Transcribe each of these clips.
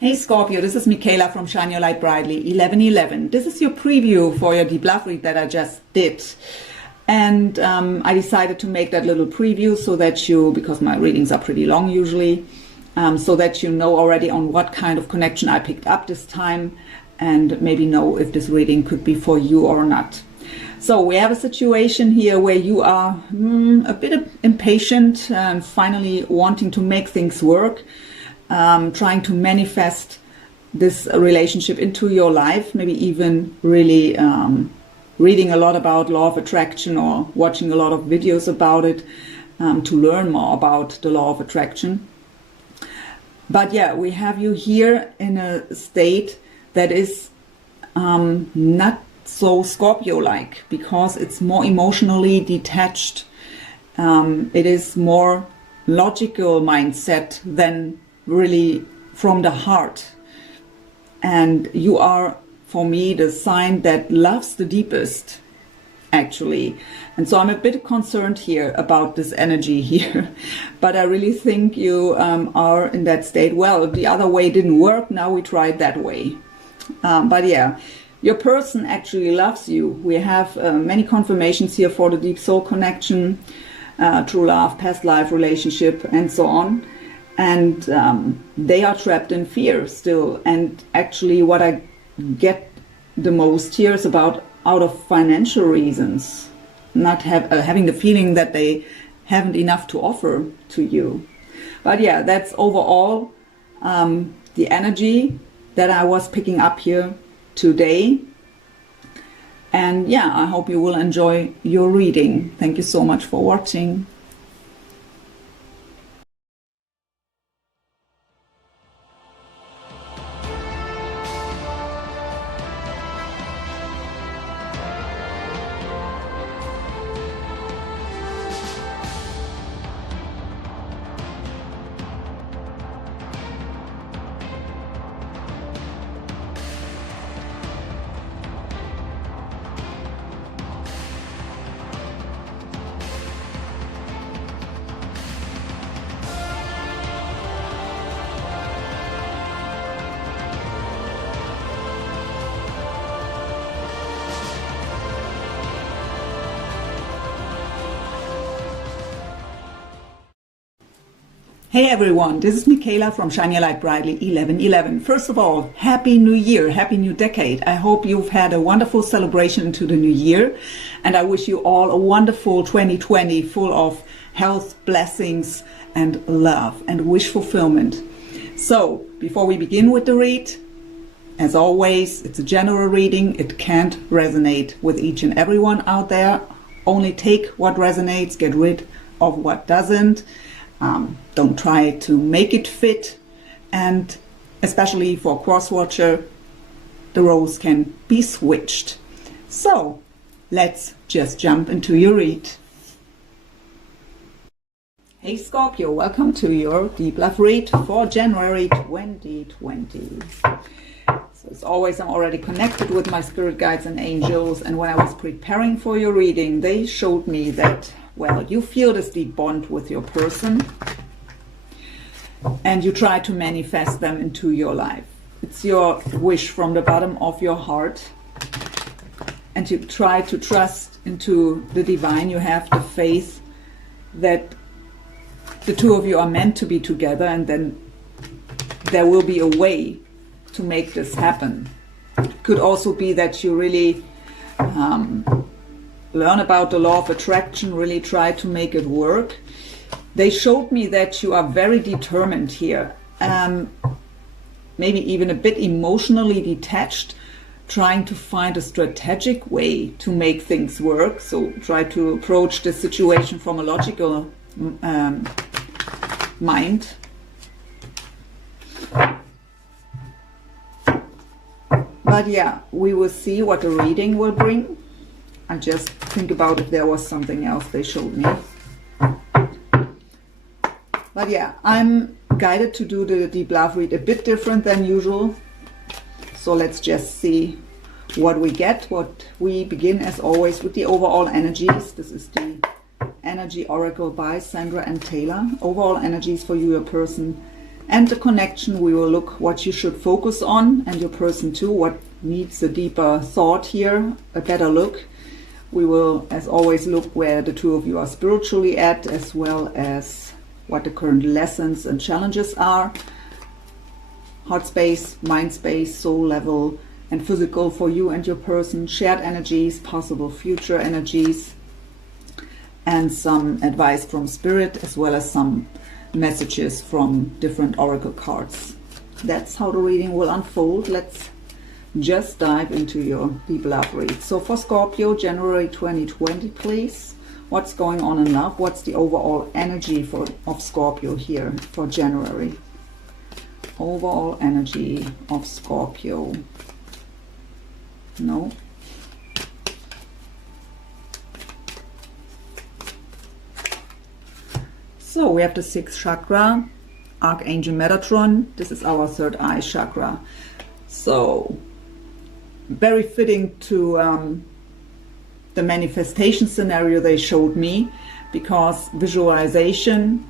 Hey Scorpio, this is Michaela from Shine Your Light Brightly 1111. This is your preview for your deep love read that I just did. And I decided to make that little preview so that you, because my readings are pretty long usually, so that you know already on what kind of connection I picked up this time and maybe know if this reading could be for you or not. So we have a situation here where you are a bit impatient and finally wanting to make things work. Trying to manifest this relationship into your life, maybe even really reading a lot about law of attraction or watching a lot of videos about it to learn more about the law of attraction. But yeah, we have you here in a state that is not so Scorpio-like, because it's more emotionally detached. It is more logical mindset than really from the heart. And you are, for me, the sign that loves the deepest, actually. And so I'm a bit concerned here about this energy here, but I really think you are in that state. Well, the other way didn't work, now we tried that way. But yeah, your person actually loves you. We have many confirmations here for the deep soul connection, true love, past life relationship, and so on. And they are trapped in fear still. And actually what I get the most here is about out of financial reasons, not having the feeling that they haven't enough to offer to you. But yeah, that's overall the energy that I was picking up here today. And yeah, I hope you will enjoy your reading. Thank you so much for watching. Hey everyone, this is Michaela from Shine Your Light Brightly 1111. First of all, Happy New Year, Happy New Decade. I hope you've had a wonderful celebration into the new year, and I wish you all a wonderful 2020 full of health, blessings, and love and wish fulfillment. So, before we begin with the read, as always, it's a general reading. It can't resonate with each and everyone out there. Only take what resonates, get rid of what doesn't. Don't try to make it fit, and especially for cross-watcher, the roles can be switched. So let's just jump into your read. Hey Scorpio, welcome to your deep love read for January 2020. So as always, I'm already connected with my spirit guides and angels, and when I was preparing for your reading, they showed me that, well, you feel this deep bond with your person and you try to manifest them into your life. It's your wish from the bottom of your heart, and you try to trust into the divine. You have the faith that the two of you are meant to be together, and then there will be a way to make this happen. It could also be that you really learn about the law of attraction, really try to make it work. They showed me that you are very determined here, maybe even a bit emotionally detached, trying to find a strategic way to make things work. So try to approach the situation from a logical mind. But yeah, we will see what the reading will bring. I just think about if there was something else they showed me. But yeah, I'm guided to do the deep love read a bit different than usual. So let's just see what we get. What we begin, as always, with the overall energies. This is the Energy Oracle by Sandra and Taylor. Overall energies for you, your person, And the connection, we will look what you should focus on, and your person too, what needs a deeper thought here, a better look. We will, as always, look where the two of you are spiritually at, as well as what the current lessons and challenges are. Heart space, mind space, soul level, and physical for you and your person, shared energies, possible future energies, and some advice from spirit, as well as some messages from different oracle cards. That's how the reading will unfold. Let's just dive into your deep love read. So for Scorpio, January 2020, please. What's going on in love? What's the overall energy of Scorpio here for January? Overall energy of Scorpio. No. So we have the 6th chakra, Archangel Metatron. This is our third eye chakra. So very fitting to the manifestation scenario they showed me, because visualization,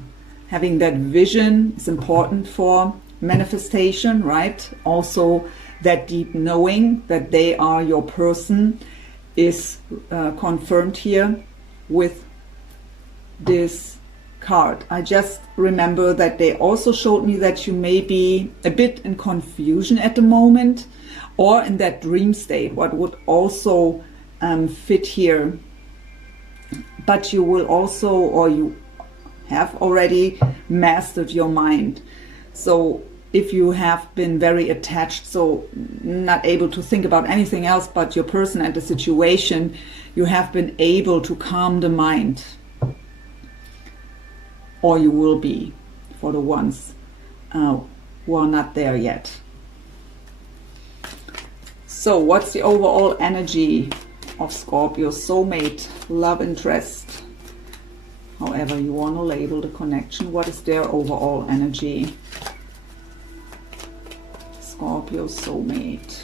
having that vision is important for manifestation, right? Also that deep knowing that they are your person is confirmed here with this card. I just remember that they also showed me that you may be a bit in confusion at the moment, or in that dream state, what would also fit here. But you will also, or you have already mastered your mind. So if you have been very attached, so not able to think about anything else but your person and the situation, you have been able to calm the mind. Or you will be, for the ones who are not there yet. So what's the overall energy of Scorpio, soulmate, love interest, however you want to label the connection? What is their overall energy? Scorpio, soulmate.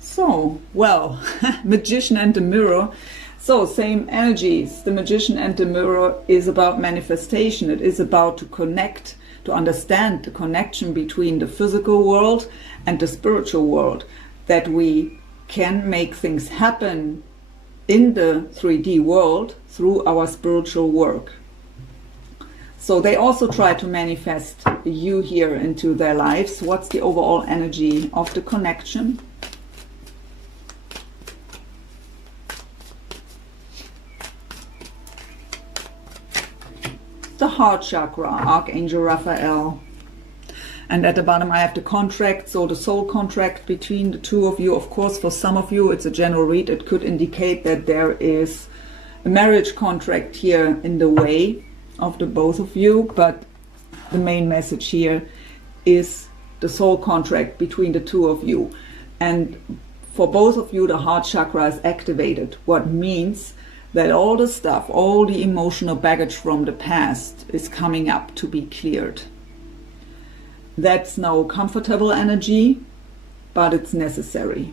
So, well, Magician and the Mirror. So same energies. The Magician and the Mirror is about manifestation. It is about to connect, to understand the connection between the physical world and the spiritual world, that we can make things happen in the 3D world through our spiritual work. So they also try to manifest you here into their lives. What's the overall energy of the connection? The heart chakra, Archangel Raphael. And at the bottom I have the contract, so the soul contract between the two of you. Of course, for some of you, it's a general read. It could indicate that there is a marriage contract here in the way of the both of you, but the main message here is the soul contract between the two of you. And for both of you, the heart chakra is activated, what means that all the stuff, all the emotional baggage from the past is coming up to be cleared. That's no comfortable energy, but it's necessary.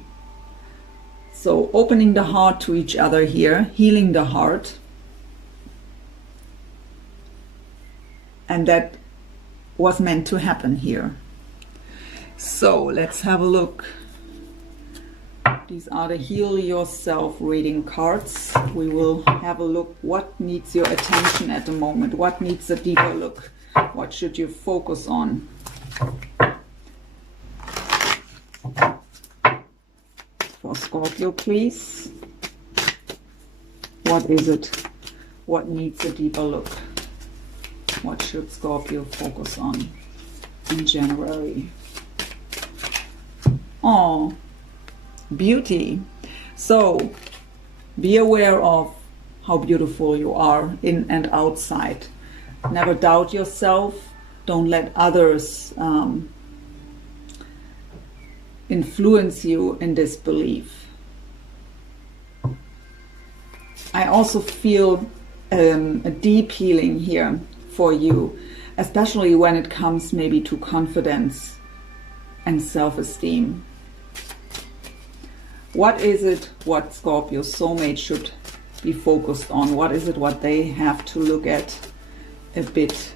So opening the heart to each other here, healing the heart. And that was meant to happen here. So let's have a look. These are the Heal Yourself reading cards. We will have a look what needs your attention at the moment, what needs a deeper look, what should you focus on. For Scorpio, please. What is it? What needs a deeper look? What should Scorpio focus on in January? Oh, beauty. So be aware of how beautiful you are in and outside. Never doubt yourself. Don't let others influence you in this belief. I also feel a deep healing here for you, especially when it comes maybe to confidence and self-esteem. What is it what Scorpio soulmate should be focused on? What is it what they have to look at a bit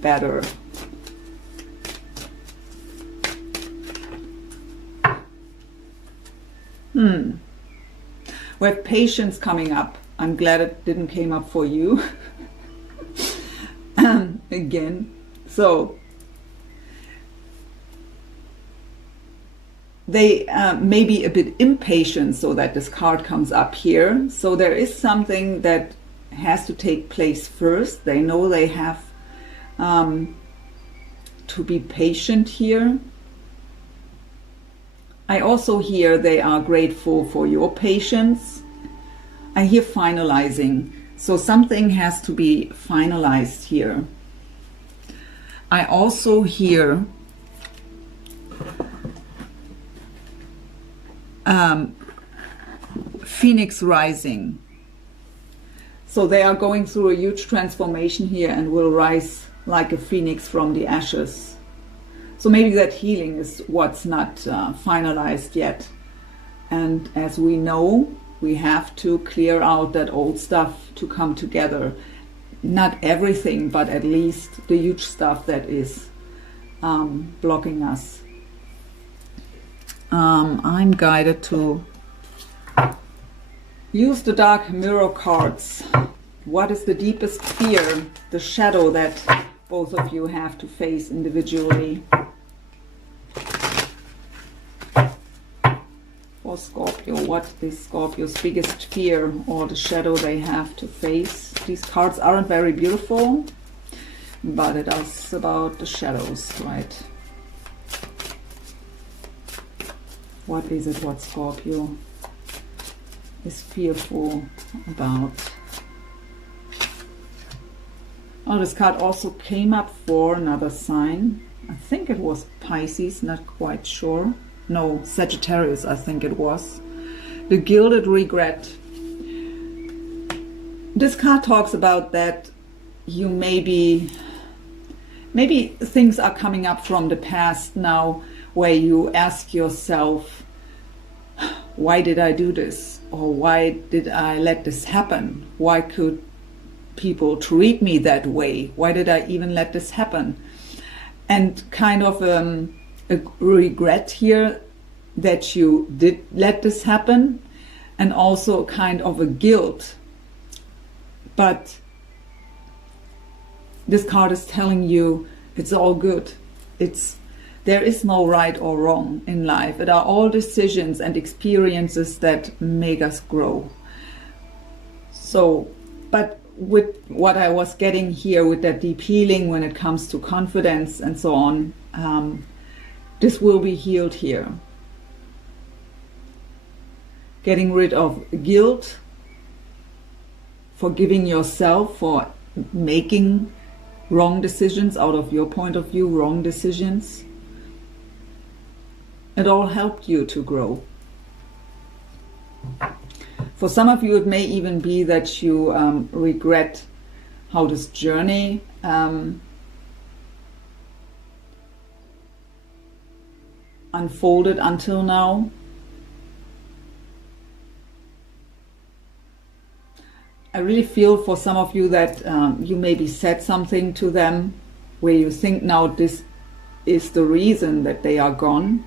better. We have patience coming up. I'm glad it didn't came up for you. Again. So they may be a bit impatient, so that this card comes up here. So there is something that has to take place first. They know they have to be patient here. I also hear they are grateful for your patience. I hear finalizing. So something has to be finalized here. I also hear Phoenix rising. So they are going through a huge transformation here and will rise like a phoenix from the ashes. So maybe that healing is what's not finalized yet. And as we know, we have to clear out that old stuff to come together. Not everything, but at least the huge stuff that is blocking us. I'm guided to use the dark mirror cards. What is the deepest fear, the shadow that both of you have to face individually? For Scorpio, what is Scorpio's biggest fear or the shadow they have to face? These cards aren't very beautiful, but it is about the shadows, right? What is it what Scorpio is fearful about? Oh, this card also came up for another sign. I think it was Pisces, not quite sure. No, Sagittarius, I think it was. The Gilded Regret. This card talks about that you maybe things are coming up from the past now where you ask yourself, why did I do this? Or why did I let this happen? Why could people treat me that way? Why did I even let this happen? And kind of a regret here that you did let this happen, and also kind of a guilt. But this card is telling you it's all good. There is no right or wrong in life. It are all decisions and experiences that make us grow. So, but with what I was getting here with that deep healing when it comes to confidence and so on, this will be healed here. Getting rid of guilt, forgiving yourself for making wrong decisions out of your point of view, wrong decisions. It all helped you to grow. For some of you, it may even be that you regret how this journey unfolded until now. I really feel for some of you that you maybe said something to them where you think now this is the reason that they are gone,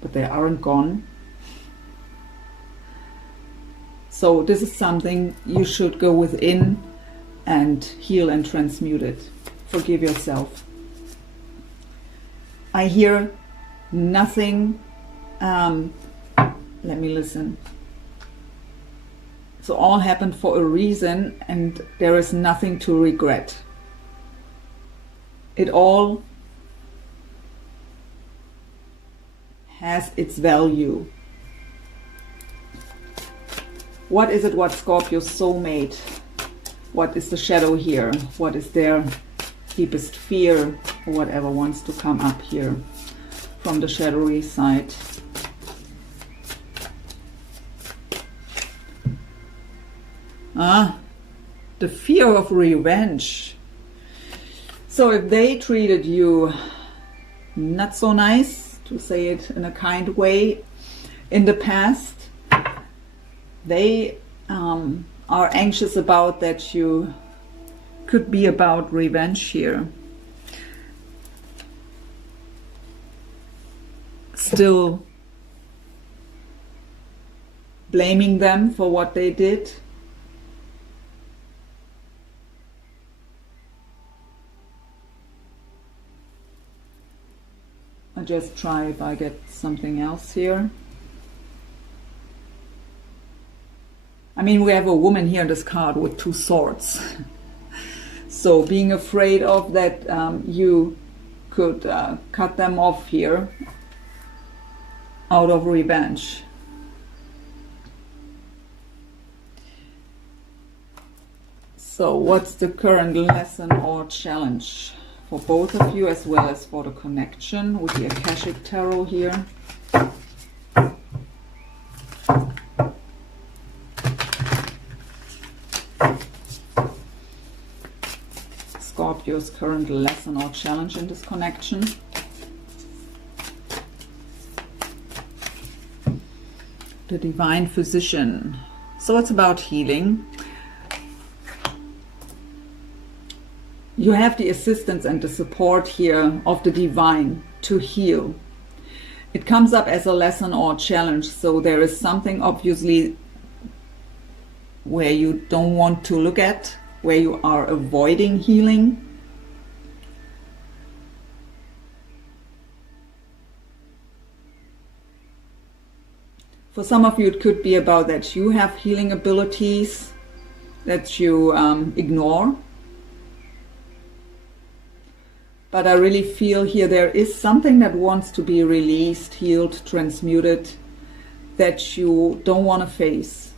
but they aren't gone. So this is something you should go within and heal and transmute it. Forgive yourself. I hear nothing. Let me listen. So all happened for a reason, and there is nothing to regret. It all has its value. What is it what Scorpio's soulmate? What is the shadow here? What is their deepest fear, or whatever wants to come up here from the shadowy side? The fear of revenge. So if they treated you not so nice, to say it in a kind way, in the past, they are anxious about that you could be about revenge here. Still blaming them for what they did. I'll just try if I get something else here. I mean, we have a woman here in this card with 2 swords. So being afraid of that you could cut them off here out of revenge. So what's the current lesson or challenge for both of you, as well as for the connection with the Akashic Tarot here? Scorpio's current lesson or challenge in this connection. The Divine Physician. So it's about healing. You have the assistance and the support here of the Divine to heal. It comes up as a lesson or challenge, so there is something obviously where you don't want to look at, where you are avoiding healing. For some of you, it could be about that you have healing abilities that you ignore. But I really feel here there is something that wants to be released, healed, transmuted, that you don't want to face.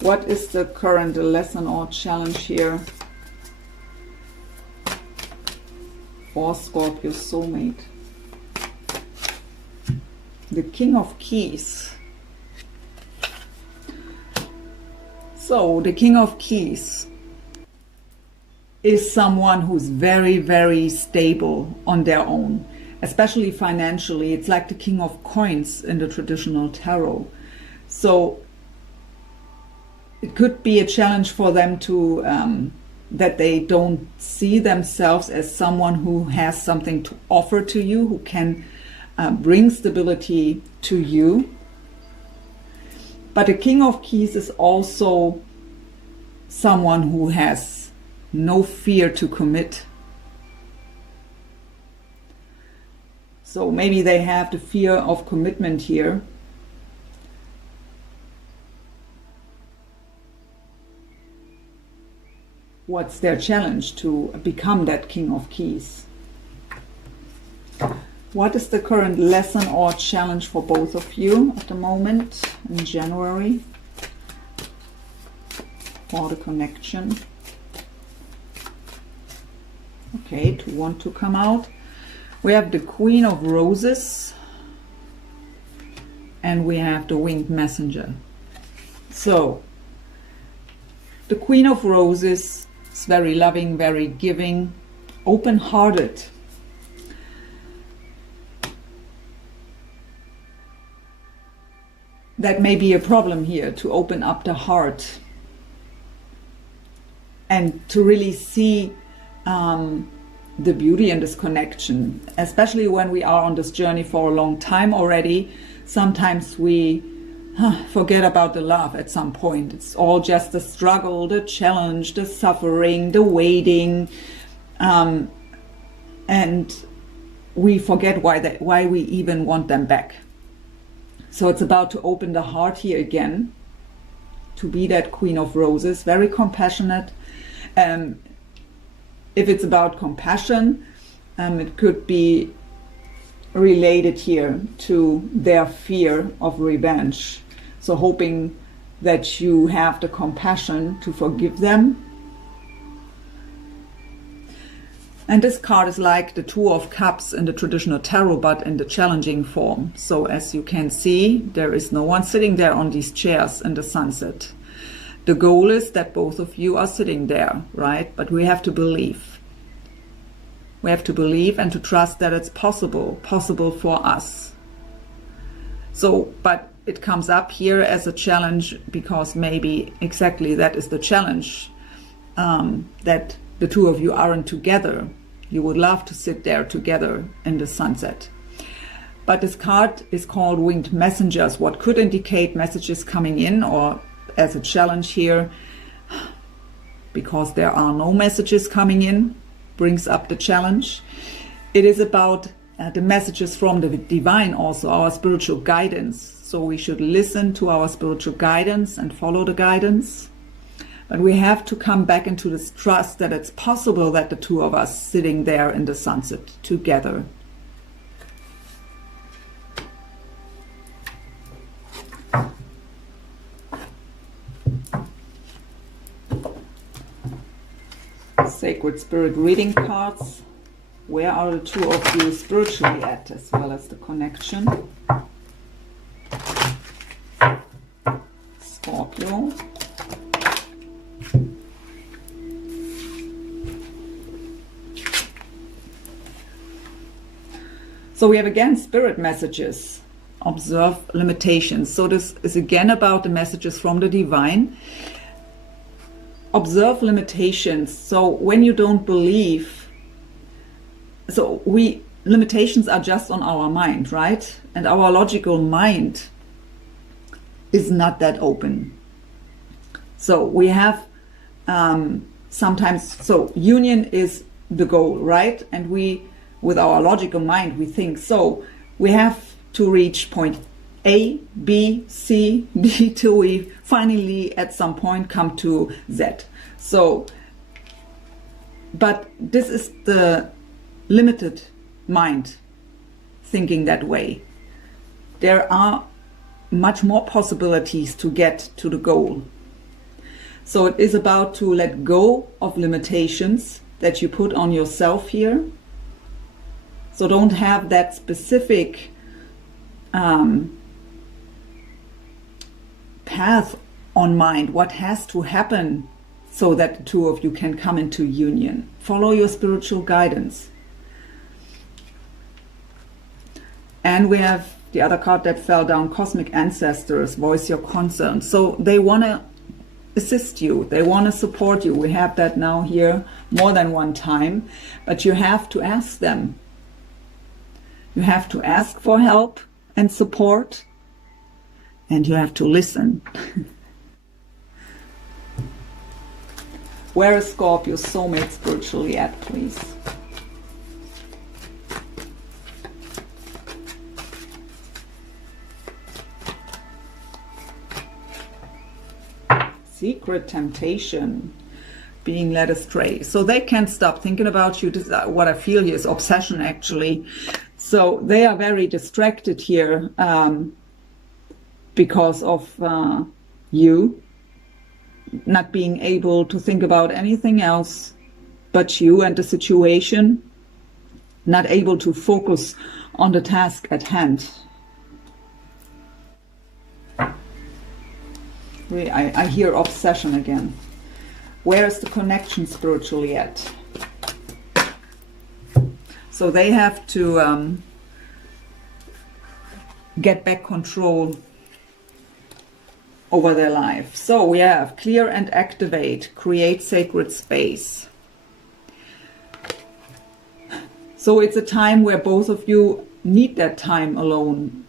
What is the current lesson or challenge here for Scorpio soulmate? The King of Keys. So the King of Keys is someone who's very, very stable on their own, especially financially. It's like the King of Coins in the traditional tarot. So it could be a challenge for them to that they don't see themselves as someone who has something to offer to you, who can bring stability to you. But the King of Keys is also someone who has no fear to commit. So maybe they have the fear of commitment here. What's their challenge to become that King of Keys? What is the current lesson or challenge for both of you at the moment in January for the connection? Okay, to want to come out. We have the Queen of Roses and we have the Winged Messenger. So the Queen of Roses is very loving, very giving, open-hearted. That may be a problem here, to open up the heart and to really see the beauty in this connection, especially when we are on this journey for a long time already. Sometimes we forget about the love at some point. It's all just the struggle, the challenge, the suffering, the waiting, and we forget why we even want them back. So it's about to open the heart here again, to be that Queen of Roses, very compassionate. If it's about compassion, it could be related here to their fear of revenge. So hoping that you have the compassion to forgive them. And this card is like the Two of Cups in the traditional tarot, but in the challenging form. So as you can see, there is no one sitting there on these chairs in the sunset. The goal is that both of you are sitting there, right? But we have to believe. We have to believe and to trust that it's possible for us. So, but it comes up here as a challenge because maybe exactly that is the challenge, that the two of you aren't together. You would love to sit there together in the sunset. But this card is called Winged Messengers, what could indicate messages coming in, or as a challenge here, because there are no messages coming in, brings up the challenge. It is about the messages from the divine, also our spiritual guidance. So we should listen to our spiritual guidance and follow the guidance. But we have to come back into this trust that it's possible that the two of us sitting there in the sunset together. Sacred Spirit reading cards. Where are the two of you spiritually at, as well as the connection? Scorpio. So we have again spirit messages. Observe limitations. So this is again about the messages from the divine. Observe limitations. So when you don't believe, so limitations are just on our mind, right? And our logical mind is not that open. So we have sometimes, so union is the goal, right? And we, with our logical mind, we think, so we have to reach point A, B, C, D, till we finally at some point come to Z. So, but this is the limited mind thinking that way. There are much more possibilities to get to the goal. So it is about to let go of limitations that you put on yourself here. So don't have that specific path on mind, what has to happen so that the two of you can come into union. Follow your spiritual guidance. And we have the other card that fell down, Cosmic Ancestors, voice your concerns. So they want to assist you, they want to support you. We have that now here more than one time, but you have to ask them. You have to ask for help and support, and you have to listen. Where is Scorpio soulmate spiritually at, please? Secret temptation, being led astray. So they can't stop thinking about you. This is what I feel here is obsession, actually. So they are very distracted here because of you not being able to think about anything else but you and the situation, not able to focus on the task at hand. I hear obsession again. Where is the connection spiritually at? So they have to get back control over their life. So we have clear and activate, create sacred space. So it's a time where both of you need that time alone.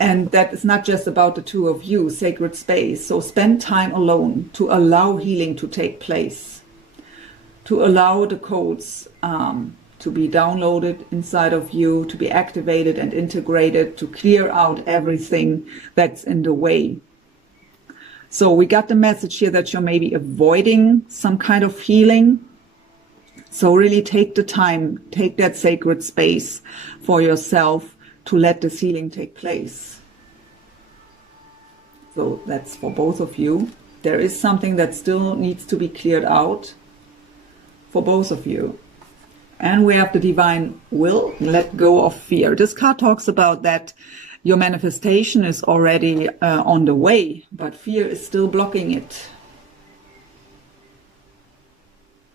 And that is not just about the two of you, sacred space. So spend time alone to allow healing to take place, to allow the codes to be downloaded inside of you, to be activated and integrated, to clear out everything that's in the way. So we got the message here that you're maybe avoiding some kind of healing. So really take the time, take that sacred space for yourself to let this healing take place. So that's for both of you. There is something that still needs to be cleared out for both of you. And we have the divine will, let go of fear. This card talks about that your manifestation is already on the way, but fear is still blocking it.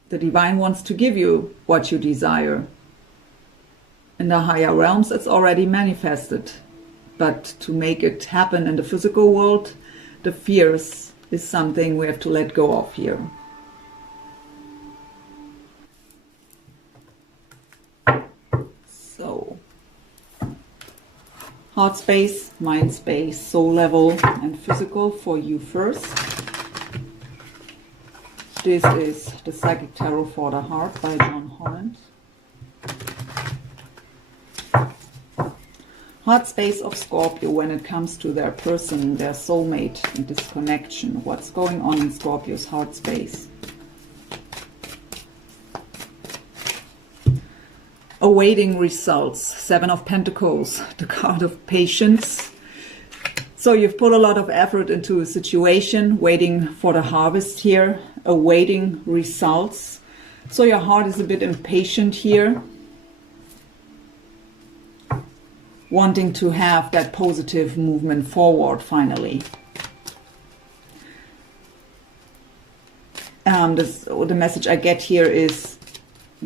The divine wants to give you what you desire. In the higher realms, it's already manifested. but to make it happen in the physical world, the fears is something we have to let go of here. So, heart space, mind space, soul level, and physical for you first. This is the Psychic Tarot for the Heart by John Holland. Heart space of Scorpio when it comes to their person, their soulmate, and this connection. What's going on in Scorpio's heart space? Awaiting results. Seven of Pentacles, the card of patience. So you've put a lot of effort into a situation, waiting for the harvest here, awaiting results. So your heart is a bit impatient here, wanting to have that positive movement forward finally. The message I get here is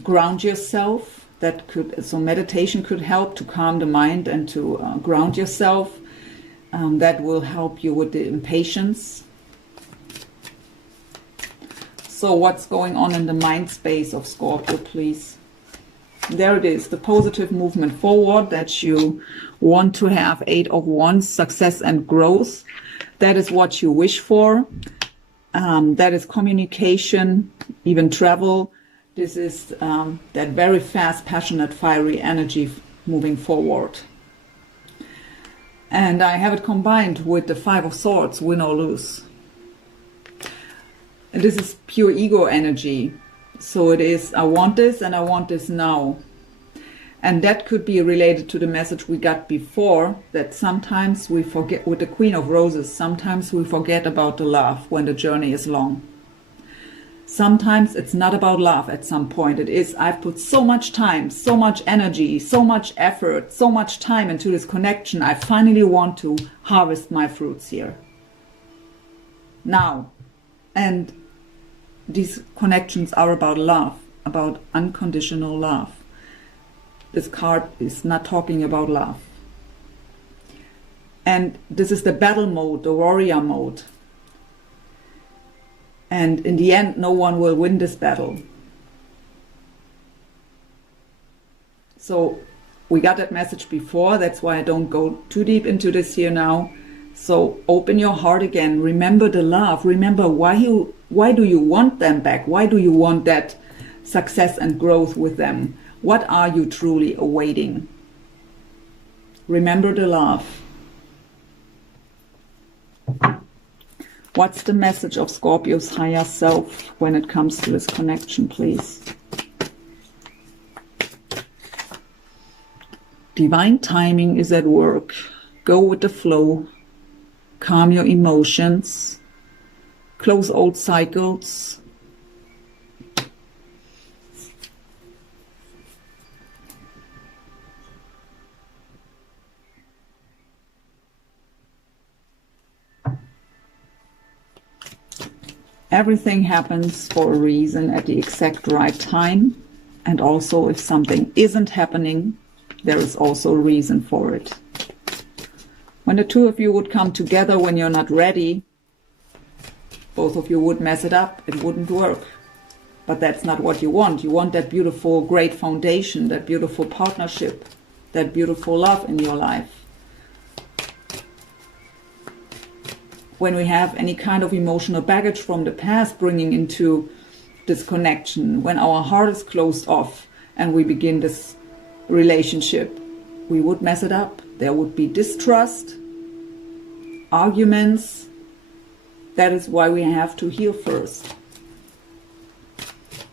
ground yourself. So meditation could help to calm the mind and to ground yourself. That will help you with the impatience. So what's going on in the mind space of Scorpio, please? There it is, the positive movement forward that you want to have. Eight of Wands, success and growth. That is what you wish for. That is communication, even travel. This is that very fast, passionate, fiery energy moving forward. And I have it combined with the Five of Swords, win or lose. And this is pure ego energy. So it is, I want this and I want this now. And that could be related to the message we got before, that sometimes we forget, with the Queen of Roses, sometimes we forget about the love when the journey is long. Sometimes it's not about love at some point. It is, I've put so much time, so much energy, so much effort, so much time into this connection. I finally want to harvest my fruits here. Now. And these connections are about love, about unconditional love. This card is not talking about love. And this is the battle mode, the warrior mode. And in the end, no one will win this battle. So we got that message before. That's why I don't go too deep into this here now. So open your heart again. Remember the love. Remember why do you want them back? Why do you want that success and growth with them? What are you truly awaiting? Remember the love. What's the message of Scorpio's higher self when it comes to this connection, please? Divine timing is at work. Go with the flow. Calm your emotions. Close old cycles. Everything happens for a reason at the exact right time. And also if something isn't happening, there is also a reason for it. When the two of you would come together when you're not ready, both of you would mess it up. It wouldn't work. But that's not what you want. You want that beautiful, great foundation, that beautiful partnership, that beautiful love in your life. When we have any kind of emotional baggage from the past bringing into this connection, when our heart is closed off and we begin this relationship, we would mess it up. There would be distrust, arguments. That is why we have to heal first.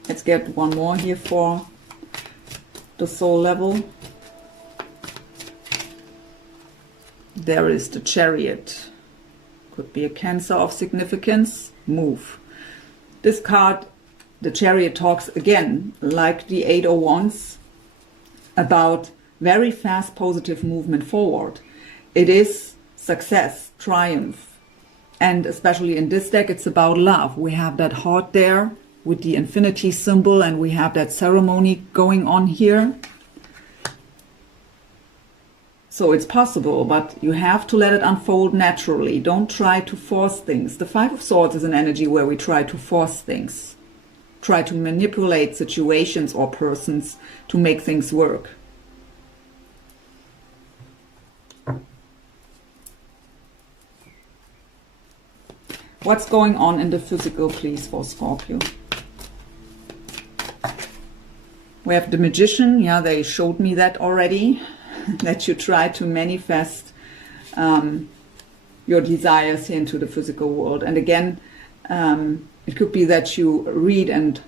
Let's get one more here for the soul level. There is the Chariot. Could be a Cancer of significance. Move. This card, the Chariot, talks again, like the Eight of Wands, about very fast positive movement forward. It is success, triumph. And especially in this deck, it's about love. We have that heart there with the infinity symbol, and we have that ceremony going on here. So it's possible, but you have to let it unfold naturally. Don't try to force things. The Five of Swords is an energy where we try to force things, try to manipulate situations or persons to make things work. What's going on in the physical, please, for Scorpio? We have the Magician. Yeah, they showed me that already. That you try to manifest your desires here into the physical world. And again, it could be that you read and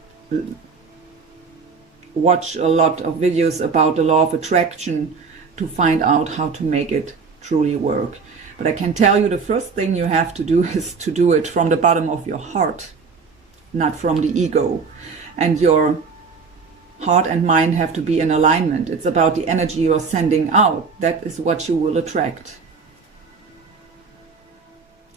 watch a lot of videos about the law of attraction to find out how to make it truly work. But I can tell you the first thing you have to do is to do it from the bottom of your heart, not from the ego. And your heart and mind have to be in alignment. It's about the energy you are sending out. That is what you will attract.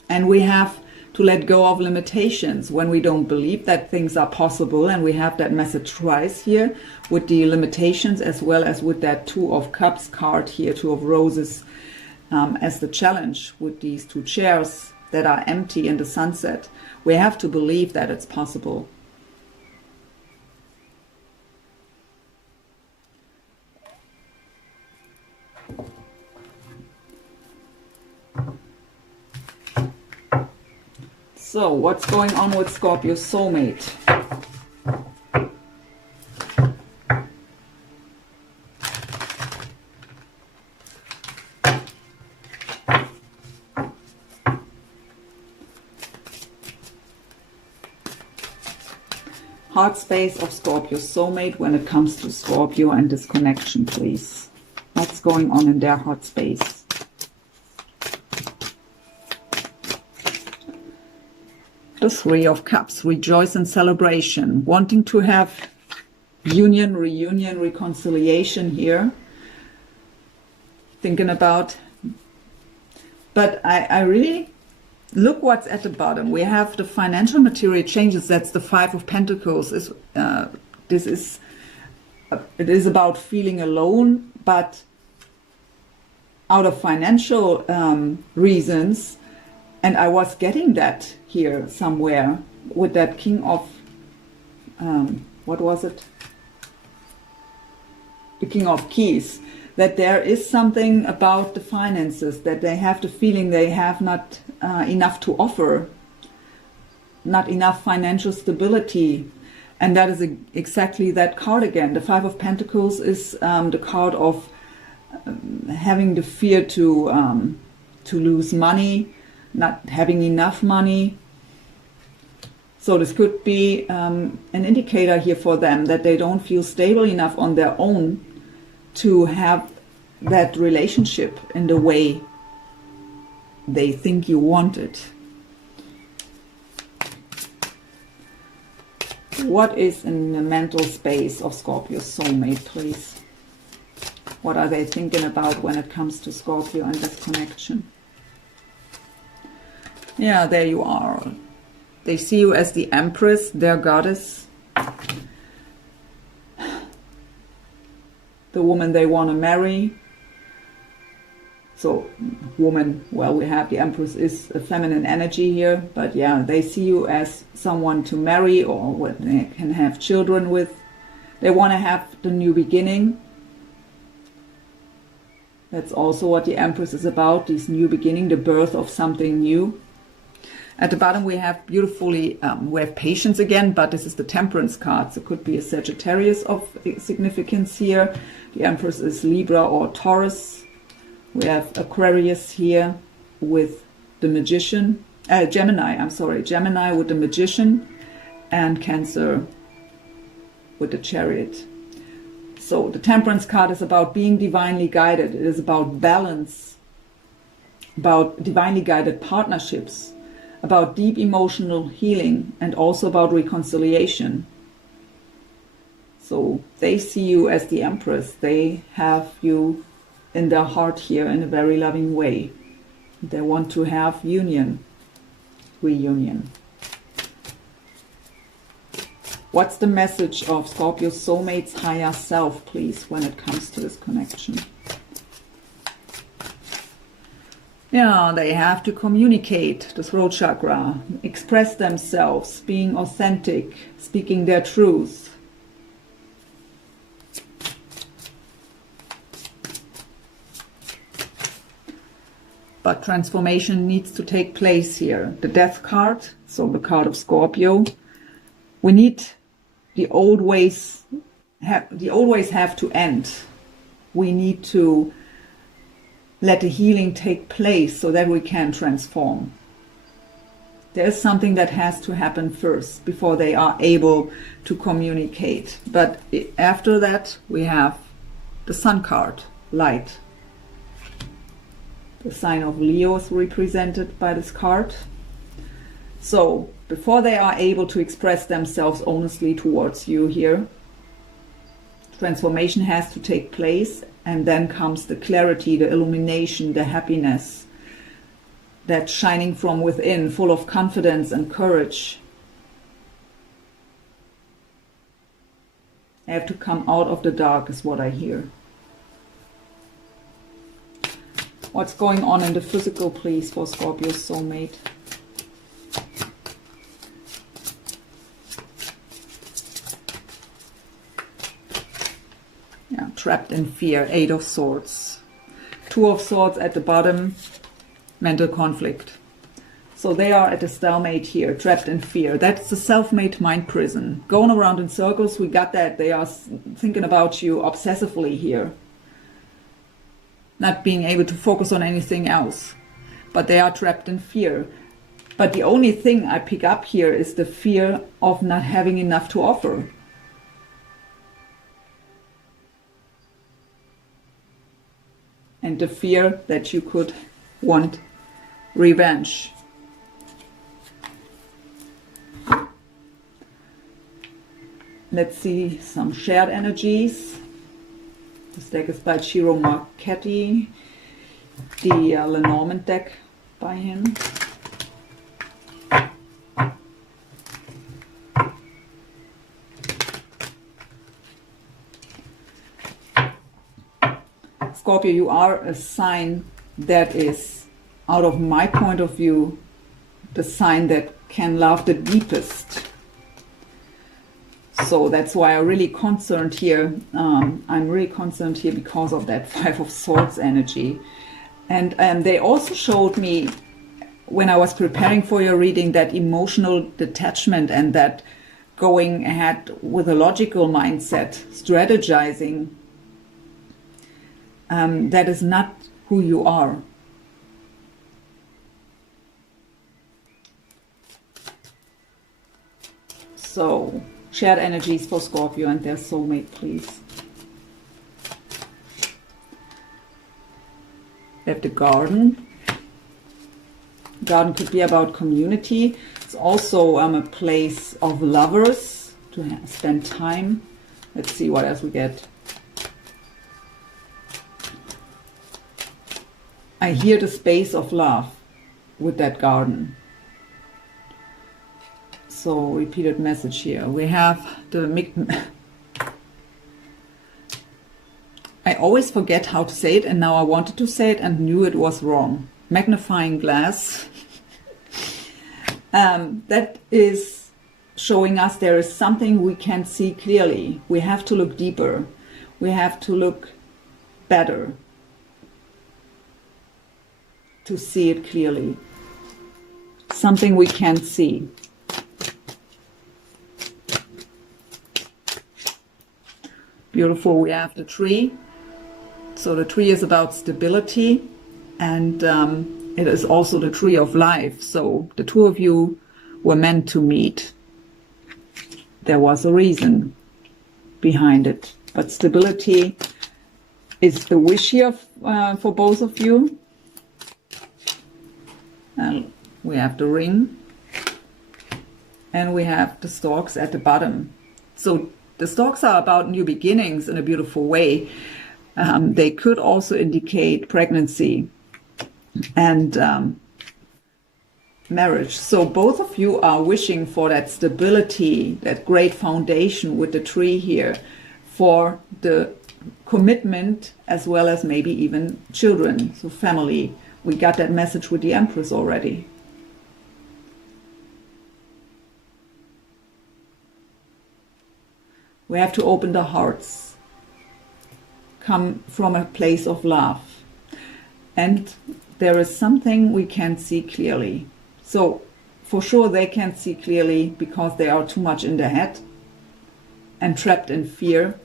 And we have to let go of limitations when we don't believe that things are possible. And we have that message twice here with the limitations, as well as with that Two of Cups card here, Two of Roses, as the challenge with these two chairs that are empty in the sunset. We have to believe that it's possible. So, what's going on with Scorpio soulmate? Heart space of Scorpio soulmate when it comes to Scorpio and this connection, please. What's going on in their heart space? The Three of Cups, rejoice and celebration, wanting to have union, reunion, reconciliation here. Thinking about, but I really, look what's at the bottom. We have the financial material changes. That's the Five of Pentacles. It is about feeling alone, but out of financial reasons. And I was getting that here somewhere with that King of, what was it? The King of Keys. That there is something about the finances, that they have the feeling they have not enough to offer, not enough financial stability. And that is exactly that card again. The Five of Pentacles is the card of having the fear to lose money, not having enough money. So this could be an indicator here for them that they don't feel stable enough on their own to have that relationship in the way they think you want it. What is in the mental space of Scorpio soulmate, please? What are they thinking about when it comes to Scorpio and this connection? Yeah, there you are. They see you as the Empress, their goddess. The woman they want to marry. So, woman, well, we have the Empress is a feminine energy here. But yeah, they see you as someone to marry or what they can have children with. They want to have the new beginning. That's also what the Empress is about, this new beginning, the birth of something new. At the bottom we have beautifully, we have patience again, but this is the Temperance card. So it could be a Sagittarius of significance here. The Empress is Libra or Taurus. We have Aquarius here with the Magician, Gemini with the Magician, and Cancer with the Chariot. So the Temperance card is about being divinely guided. It is about balance, about divinely guided partnerships, about deep emotional healing, and also about reconciliation. So they see you as the Empress. They have you in their heart here in a very loving way. They want to have union, reunion. What's the message of Scorpio soulmate's higher self, please, when it comes to this connection? Yeah, they have to communicate, the throat chakra, express themselves, being authentic, speaking their truth. But transformation needs to take place here. The Death card, so the card of Scorpio. We need the old ways have to end. We need to let the healing take place so that we can transform. There's something that has to happen first before they are able to communicate. But after that, we have the Sun card, light. The sign of Leo is represented by this card. So before they are able to express themselves honestly towards you here, transformation has to take place, and then comes the clarity, the illumination, the happiness, that shining from within, full of confidence and courage. I have to come out of the dark is what I hear. What's going on in the physical, please, for Scorpio's soulmate? Yeah, trapped in fear, 8 of Swords. 2 of Swords at the bottom, mental conflict. So they are at a stalemate here, trapped in fear. That's the self-made mind prison. Going around in circles, we got that. They are thinking about you obsessively here. Not being able to focus on anything else. But they are trapped in fear. But the only thing I pick up here is the fear of not having enough to offer. And the fear that you could want revenge. Let's see some shared energies. This deck is by Ciro Marchetti, the Lenormand deck by him. Scorpio, you are a sign that is, out of my point of view, the sign that can love the deepest. So that's why I'm really concerned here. I'm really concerned here because of that 5 of Swords energy. And they also showed me, when I was preparing for your reading, that emotional detachment and that going ahead with a logical mindset, strategizing, that is not who you are. So, shared energies for Scorpio and their soulmate, please. We have the garden. Garden could be about community. It's also a place of lovers to spend time. Let's see what else we get. I hear the space of love with that garden. So, repeated message here. We have the... I always forget how to say it, and now I wanted to say it and knew it was wrong. Magnifying glass. That is showing us there is something we can see clearly. We have to look deeper. We have to look better to see it clearly. Something we can see. Beautiful. We have the tree. So the tree is about stability, and it is also the tree of life. So the two of you were meant to meet. There was a reason behind it. But stability is the wish here for both of you. And we have the ring. And we have the storks at the bottom. So the storks are about new beginnings in a beautiful way. They could also indicate pregnancy and marriage. So both of you are wishing for that stability, that great foundation with the tree here, for the commitment as well as maybe even children, so family we got that message with the Empress already. We have to open the hearts, come from a place of love. And there is something we can't see clearly. So for sure they can't see clearly because they are too much in their head and trapped in fear.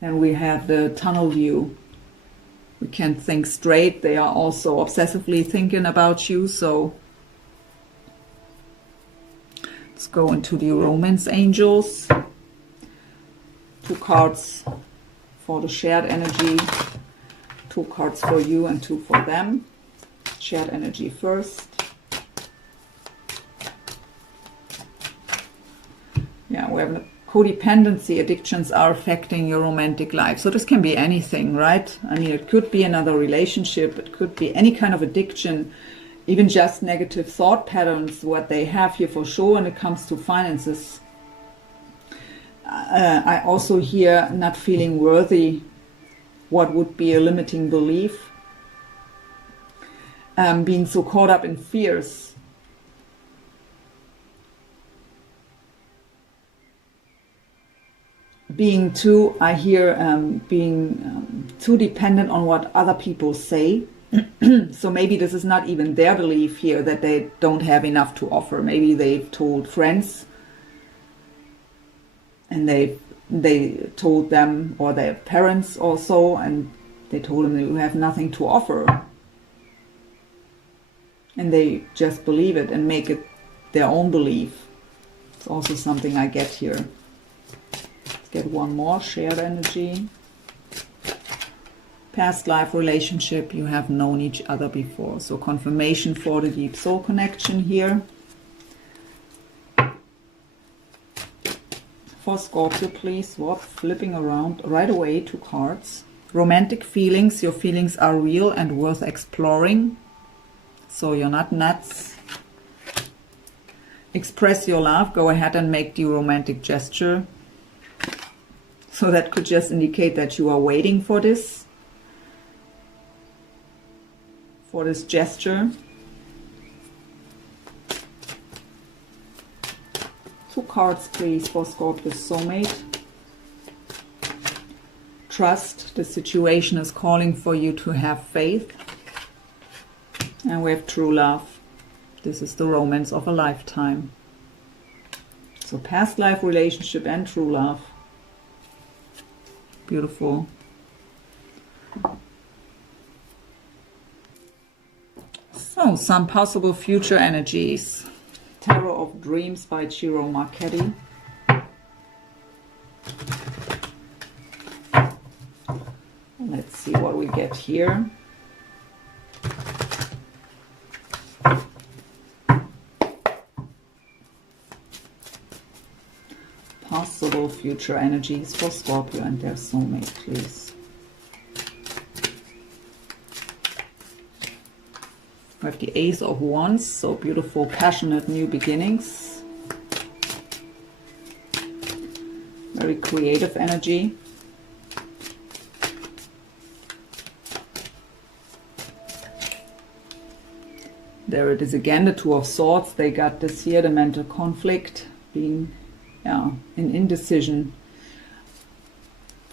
And we have the tunnel view. We can't think straight. They are also obsessively thinking about you. So let's go into the romance angels. 2 cards for the shared energy. 2 cards for you and 2 for them. Shared energy first. Yeah, we have codependency. Addictions are affecting your romantic life. So this can be anything, right? I mean, it could be another relationship. It could be any kind of addiction, even just negative thought patterns, what they have here for sure when it comes to finances. I also hear not feeling worthy. What would be a limiting belief? Being so caught up in fears. Being too, I hear, being too dependent on what other people say. So maybe this is not even their belief here, that they don't have enough to offer. Maybe they've told friends and they told them, or their parents also, and they told them you have nothing to offer. And they just believe it and make it their own belief. It's also something I get here. Let's get one more, shared energy. Past life relationship, you have known each other before. So confirmation for the deep soul connection here. For Scorpio, please swap, flipping around right away 2 cards. Romantic feelings, your feelings are real and worth exploring. So you're not nuts. Express your love, go ahead and make the romantic gesture. So that could just indicate that you are waiting for this gesture. 2 cards, please, for Scorpio's soulmate. Trust, the situation is calling for you to have faith. And we have true love. This is the romance of a lifetime. So past life relationship and true love. Beautiful. So, some possible future energies. Tarot of Dreams by Ciro Marchetti. Let's see what we get here. Possible future energies for Scorpio and their soulmate, please. We have the Ace of Wands, so beautiful, passionate new beginnings. Very creative energy. There it is again, the Two of Swords. They got this here, the mental conflict, being in indecision,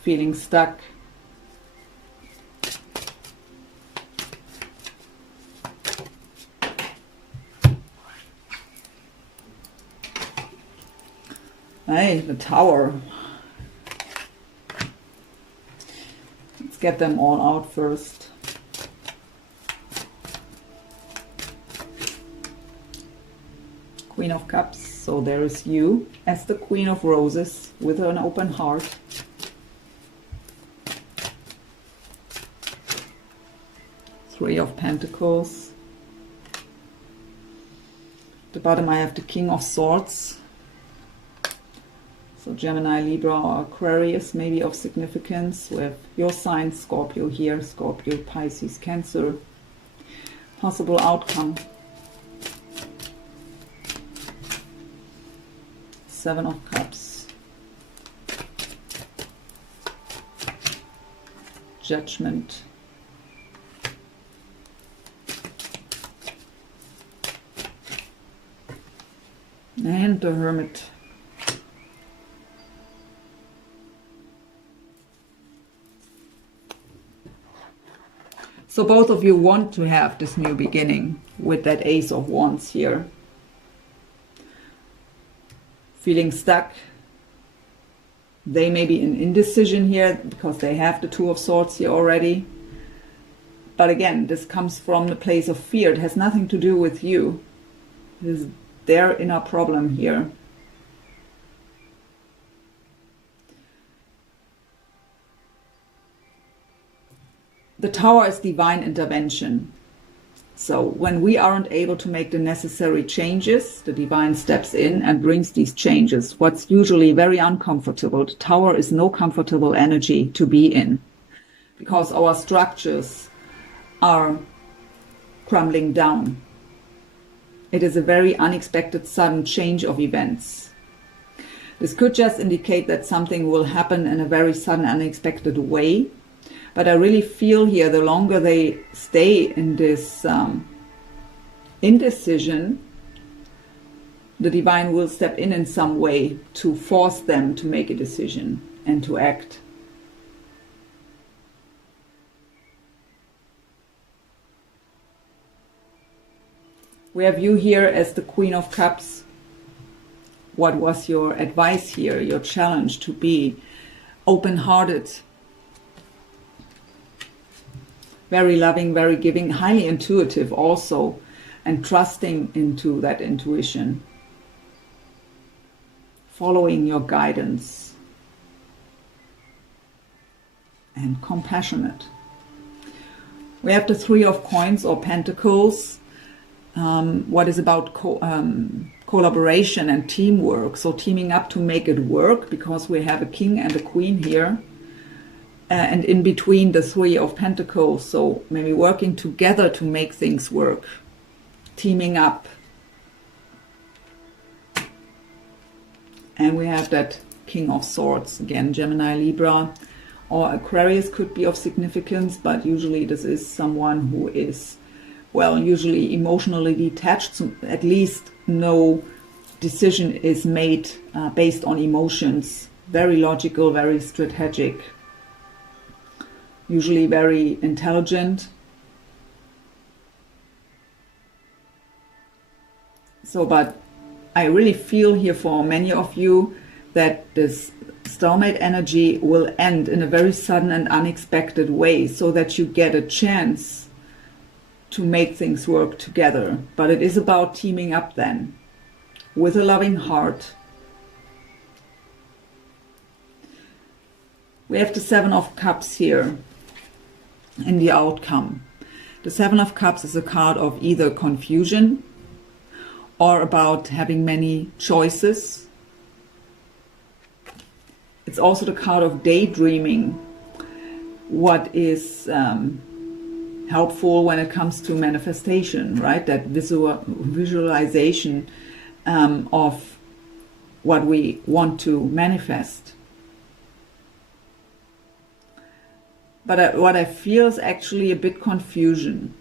feeling stuck. Hey, the Tower. Let's get them all out first. Queen of Cups. So there is you as the Queen of Roses with an open heart. Three of Pentacles. At the bottom I have the King of Swords. So Gemini, Libra, or Aquarius may be of significance. We have your sign, Scorpio here, Scorpio, Pisces, Cancer. Possible outcome. Seven of Cups. Judgment. And the Hermit. So both of you want to have this new beginning with that Ace of Wands here. Feeling stuck. They may be in indecision here because they have the Two of Swords here already. But again, this comes from the place of fear. It has nothing to do with you. It is their inner problem here. The Tower is divine intervention. So when we aren't able to make the necessary changes, the divine steps in and brings these changes. What's usually very uncomfortable. The Tower is no comfortable energy to be in, because our structures are crumbling down. It is a very unexpected, sudden change of events. This could just indicate that something will happen in a very sudden, unexpected way. But I really feel here, the longer they stay in this indecision, the divine will step in some way to force them to make a decision and to act. We have you here as the Queen of Cups. What was your advice here, your challenge to be open-hearted? Very loving, very giving, highly intuitive also, and trusting into that intuition. Following your guidance. And compassionate. We have the Three of Coins or Pentacles. What is about collaboration and teamwork. So teaming up to make it work, because we have a King and a Queen here. And in between the Three of Pentacles, so maybe working together to make things work, teaming up. And we have that King of Swords, again, Gemini, Libra, or Aquarius could be of significance, but usually this is someone who is, well, usually emotionally detached, so at least no decision is made based on emotions. Very logical, very strategic. Usually very intelligent. So, but I really feel here for many of you that this stalemate energy will end in a very sudden and unexpected way, so that you get a chance to make things work together. But it is about teaming up then, with a loving heart. We have the Seven of Cups here. In the outcome. The Seven of Cups is a card of either confusion or about having many choices. It's also the card of daydreaming, what is helpful when it comes to manifestation, right? That visualization of what we want to manifest. But what I feel is actually a bit confusion.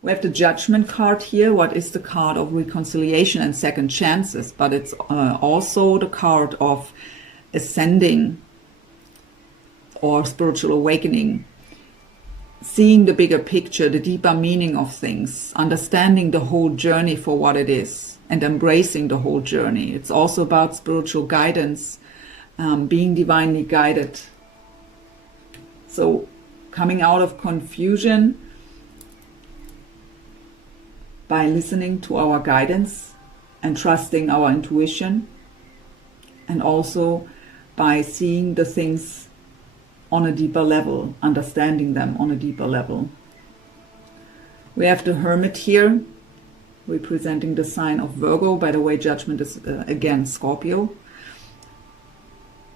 We have the Judgment card here. What is the card of reconciliation and second chances? But it's also the card of ascending or spiritual awakening. Seeing the bigger picture, the deeper meaning of things. Understanding the whole journey for what it is. And embracing the whole journey. It's also about spiritual guidance. Being divinely guided. So coming out of confusion by listening to our guidance and trusting our intuition, and also by seeing the things on a deeper level, understanding them on a deeper level. We have the Hermit here, representing the sign of Virgo. By the way, Judgment is again Scorpio.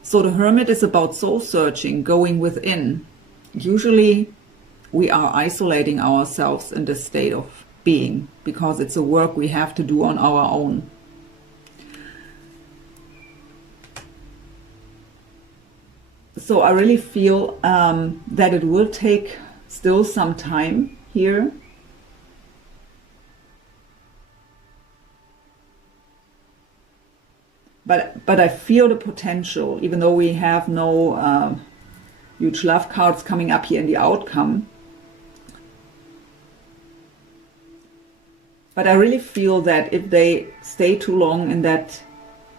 So the Hermit is about soul searching, going within. Usually we are isolating ourselves in this state of being, because it's a work we have to do on our own. So I really feel that it will take still some time here. But I feel the potential, even though we have no huge love cards coming up here in the outcome. But I really feel that if they stay too long in that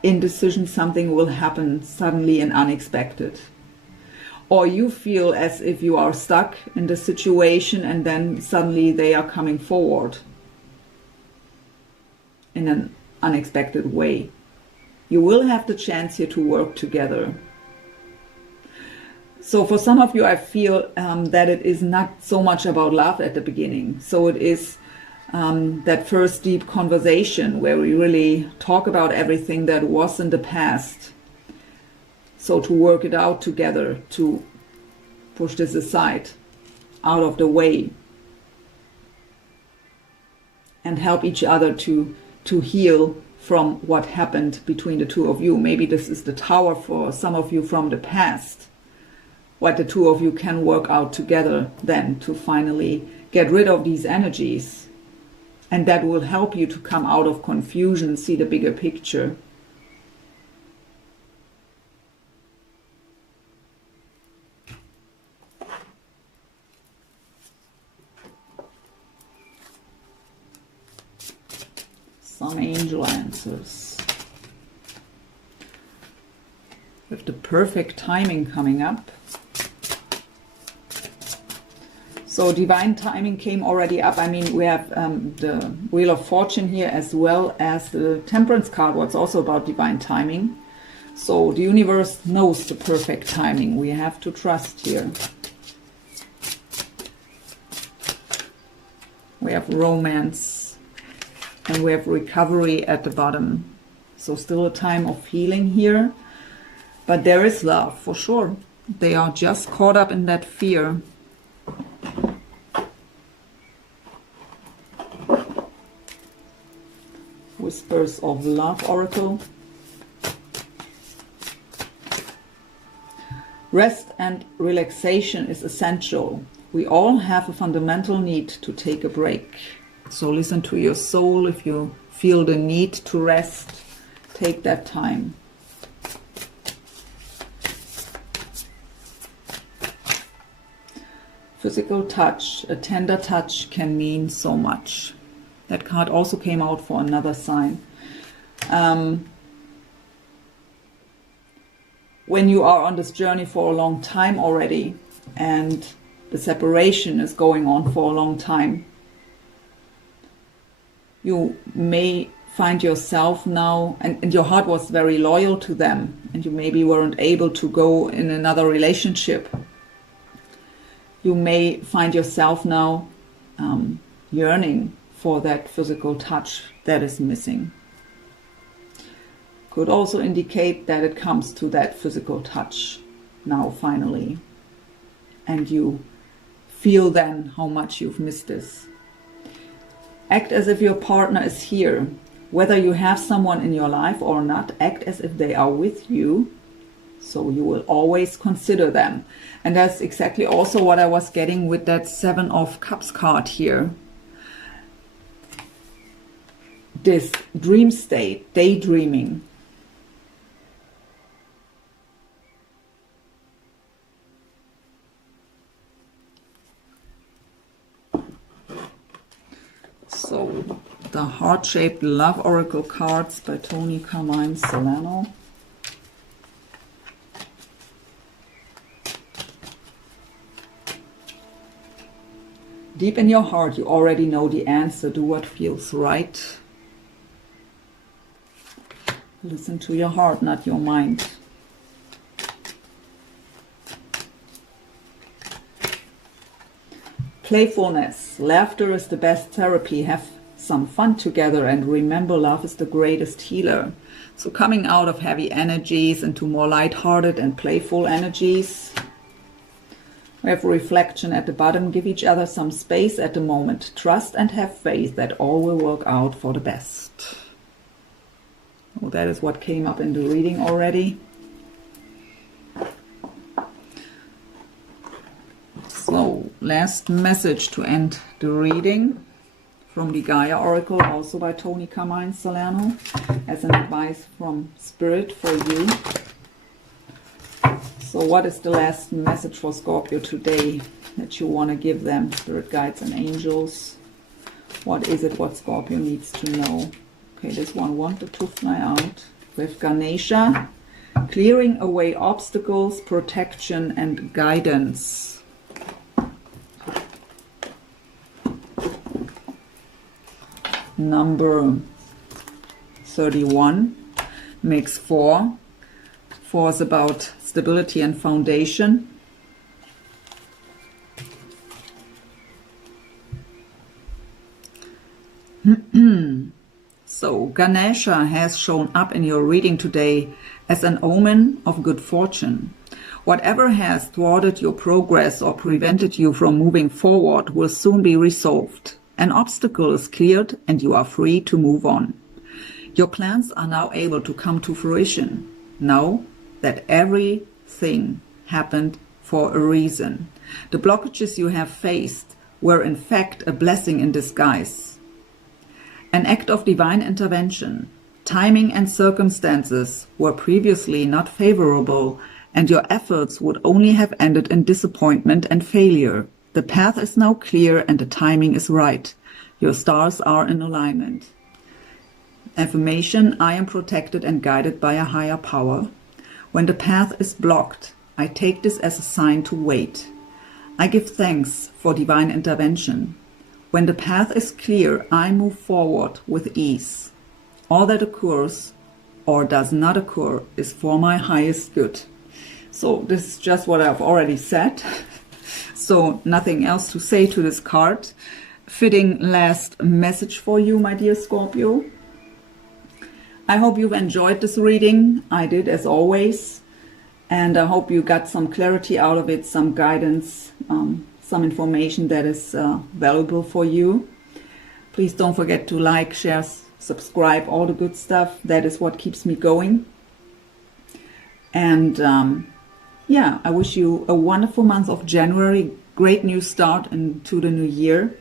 indecision, something will happen suddenly and unexpected. Or you feel as if you are stuck in the situation and then suddenly they are coming forward in an unexpected way. You will have the chance here to work together. So for some of you, I feel that it is not so much about love at the beginning. So it is that first deep conversation where we really talk about everything that was in the past. So to work it out together, to push this aside, out of the way, and help each other to heal from what happened between the two of you. Maybe this is the tower for some of you from the past, what the two of you can work out together then to finally get rid of these energies. And that will help you to come out of confusion, see the bigger picture. Some angel answers. With the perfect timing coming up. So divine timing came already up. I mean, we have the Wheel of Fortune here as well as the Temperance card, what's also about divine timing. So the universe knows the perfect timing. We have to trust here. We have romance. And we have recovery at the bottom. So still a time of healing here. But there is love, for sure. They are just caught up in that fear. Whispers of Love Oracle. Rest and relaxation is essential. We all have a fundamental need to take a break. So listen to your soul. If you feel the need to rest, take that time. Physical touch, a tender touch can mean so much. That card also came out for another sign. When you are on this journey for a long time already, and the separation is going on for a long time, you may find yourself now, and your heart was very loyal to them, and you maybe weren't able to go in another relationship. You may find yourself now yearning for that physical touch that is missing. Could also indicate that it comes to that physical touch now finally. And you feel then how much you've missed this. Act as if your partner is here. Whether you have someone in your life or not, act as if they are with you. So you will always consider them. And that's exactly also what I was getting with that 7 of Cups card here. This dream state, daydreaming. So, the Heart-Shaped Love Oracle cards by Tony Carmine Solano. Deep in your heart, you already know the answer. Do what feels right. Listen to your heart, not your mind. Playfulness. Laughter is the best therapy. Have some fun together and remember, love is the greatest healer. So coming out of heavy energies into more light-hearted and playful energies. We have reflection at the bottom. Give each other some space at the moment. Trust and have faith that all will work out for the best. Well, that is what came up in the reading already. So, last message to end the reading from the Gaia Oracle, also by Tony Carmine Salerno, as an advice from Spirit for you. So what is the last message for Scorpio today that you want to give them, Spirit Guides and Angels? What is it what Scorpio needs to know? Okay, this one wanted to fly out with Ganesha, clearing away obstacles, protection and guidance. Number 31 makes 4. 4 is about stability and foundation. So Ganesha has shown up in your reading today as an omen of good fortune. Whatever has thwarted your progress or prevented you from moving forward will soon be resolved. An obstacle is cleared and you are free to move on. Your plans are now able to come to fruition. Know that everything happened for a reason. The blockages you have faced were in fact a blessing in disguise. An act of divine intervention. Timing and circumstances were previously not favorable, and your efforts would only have ended in disappointment and failure. The path is now clear and the timing is right. Your stars are in alignment. Affirmation: I am protected and guided by a higher power. When the path is blocked, I take this as a sign to wait. I give thanks for divine intervention. When the path is clear, I move forward with ease. All that occurs or does not occur is for my highest good. So this is just what I've already said. So nothing else to say to this card. Fitting last message for you, my dear Scorpio. I hope you've enjoyed this reading. I did, as always. And I hope you got some clarity out of it, some guidance, some information that is valuable for you. Please don't forget to like, share, subscribe, all the good stuff. That is what keeps me going. And yeah, I wish you a wonderful month of January. Great new start into the new year.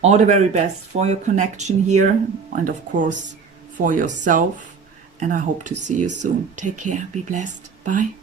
All the very best for your connection here, and of course for yourself. And I hope to see you soon. Take care. Be blessed. Bye.